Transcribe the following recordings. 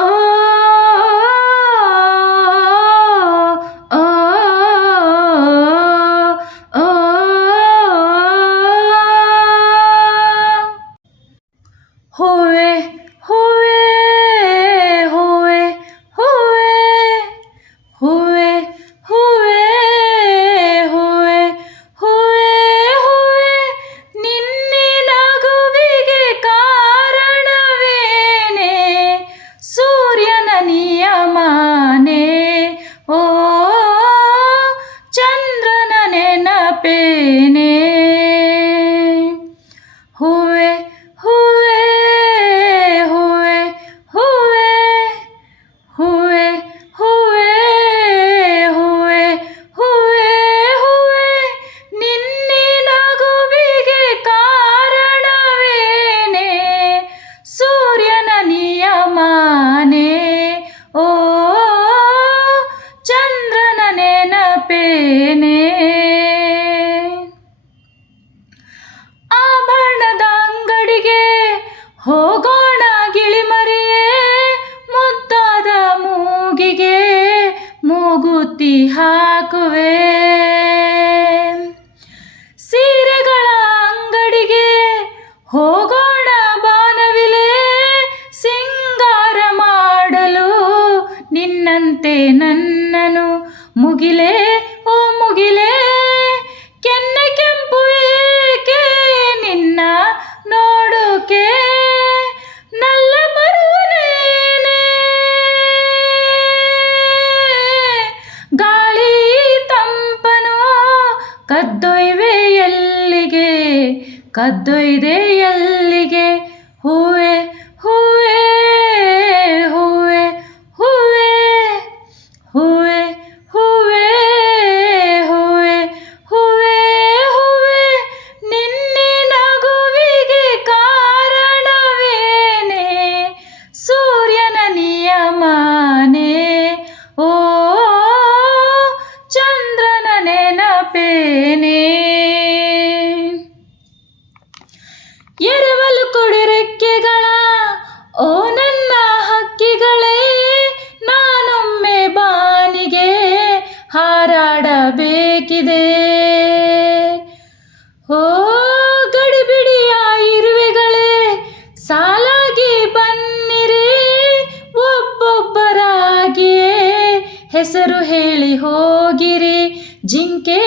ಆ ಆ ಆ ಹೂವೆ ಹೂವೆ ಹೂವೆ ಹೂವೆ ಹೂವೆ ಹೂವೆ ಹೂವೆ ಹೂವೆ ಹೂವೆ ನಿನ್ನೆ ನಗುವಿಗೆ ಕಾರಣವೇನೆ ಸೂರ್ಯನ ನಿಯಮನೆ ಓ ಚಂದ್ರನ ನೆನಪೇನೆ ಹೂವೆ ಹೂವೆ ಹೂವೆ ಹೂವೆ ಹೂವೆ ಹೂವೆ ಹೂವೆ ಹೂವೆ ಹೂವೆ ನಿನ್ನೆ ನಗುವಿಗೆ ಕಾರಣವೇನೆ ಸೂರ್ಯನ ನಿಯಮನೆ ಓ ಚಂದ್ರನ ನೆನಪೇನೆ ಆಭರಣದ ಅಂಗಡಿಗೆ ಹೋಗೋಣ ಗಿಳಿಮರಿಯೇ ಮುದ್ದಾದ ಮೂಗಿಗೆ ಮೂಗುತಿ ಹಾಕುವೆ ಸೀರೆಗಳ ಅಂಗಡಿಗೆ ಹೋಗೋಣ ಬಾನವಿಲೆ ಸಿಂಗಾರ ಮಾಡಲು ನಿನ್ನಂತೆ ನನ್ನನು ಮುಗಿಲೆ ಓ ಮುಗಿಲೆ ಕೆನ್ನೆ ಕೆಂಪು ಏಕೆ ನಿನ್ನ ನೋಡುಕೆ ನಲ್ಲ ಬರುವನೇನೆ ಗಾಳಿ ತಂಪನು ಕದ್ದೊಯ್ವೆ ಎಲ್ಲಿಗೆ ಕದ್ದೊಯ್ದೆ ಎಲ್ಲಿಗೆ ಹೂವೆ ಹೂವೆ ಹೂವೆ ಹೂವೆ ಹೂವೆ ಹೂವೆ ಹೂವೆ ಹೂವೆ ಹೂವೆ ನಿನ್ನೆ ನಗುವಿಗೆ ಕಾರಣವೇನೆ ಸೂರ್ಯನ ನಿಯಮನೆ ಓ ಚಂದ್ರನ ನೆನಪೇನೆ ಎರವಲು ಕೊಡಿ ರೆಕ್ಕೆಗಳ ಓ ನನ್ನ ಹಕ್ಕಿಗಳೇ ನಾನೊಮ್ಮೆ ಬಾನಿಗೆ ಹಾರಾಡಬೇಕಿದೆ ಓ ಗಡಿಬಿಡಿಯ ಇರುವೆಗಳೇ ಸಾಲಾಗಿ ಬನ್ನಿರಿ ಒಬ್ಬೊಬ್ಬರಾಗಿಯೇ ಹೆಸರು ಹೇಳಿ ಹೋಗಿರಿ ಜಿಂಕೆ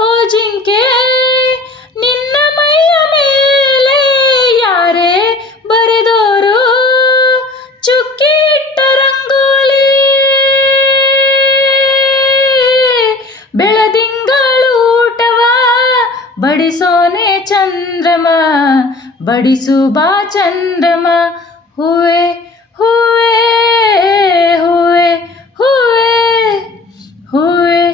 ಓ ಜಿಂಕೆ ನಿನ್ನ ಮೈಯ ಮೇಲೆ ಯಾರೇ ಬರೆದೋರು ಚುಕ್ಕಿ ಇಟ್ಟ ರಂಗೋಲಿ ಬೆಳದಿಂಗಳು ಊಟವ ಬಡಿಸೋನೆ ಚಂದ್ರಮ ಬಡಿಸು ಬಾ ಚಂದ್ರಮ ಹೂವೆ ಹೂವೆ ಹೂವೆ ಹೂವೆ ಹೂವೆ